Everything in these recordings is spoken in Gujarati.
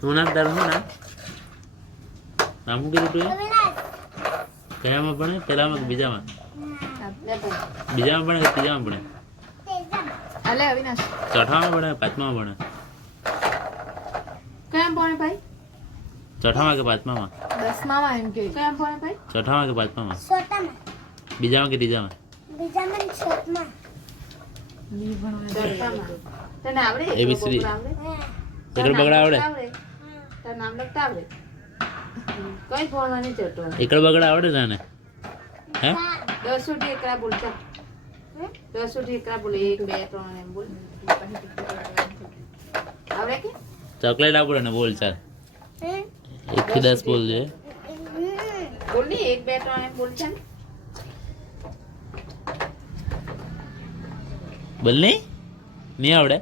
શું નામ તારું? શું નામ? નામ શું કીધું તું? કયામાં ભણે? પહેલામાં કે બીજામાં? બીજામાં ભણે કે ત્રીજામાં ભણે? અલે અવિનાશ ચોથામાં ભણે? પાંચમામાં ભણે? કેમ ભણે ભાઈ? ચોથામાં કે પાંચમામાં? 10માં એમ કે કેમ ભણે ભાઈ? ચોથામાં કે પાંચમામાં? છોટામાં બીજામાં કે ત્રીજામાં? બીજામાં છોટમાં ની ભણવા તને આવડે? ABC. એકડો બગડા આવડે? તાર નામ લખતા આવડે? કઈ ભણવાની ચટો એકડો બગડા આવડે તને? હે? 10 સુધી એકરા બોલતા 10 સુધી એકરા બોલે 1 2 3 એમ બોલ આવડે કે? ચોકલેટ આપડે ને બોલ ચાલ. 1 થી 10 બોલ છે. બોલ ની 1 2 3 એમ બોલ છે ને બોલ નહીં આવડે?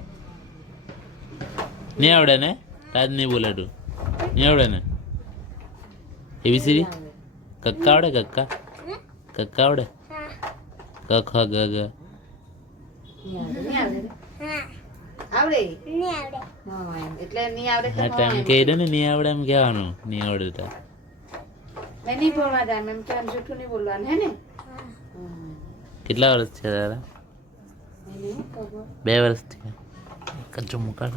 નહીં આવડે ને? તાજ નહીં બોલે તું. નહીં આવડે ને? એબીસીડી કક્કા આવડે? કક્કા આવડે? ક ખ ગ ગ આવડે ને આવડે હા એમ એટલે નહીં આવડે તો હા તો એમ કહી દે ને નહીં આવડે એમ કહેવાનું. નહીં આવડે તો મેં નહીં ભણવા જાય એમ કે જૂઠું નહીં બોલવાનું હે ને કેટલા વર્ષ છે તારા? એને ખબર 2 વર્ષ થયા. કચ્ચું મુકા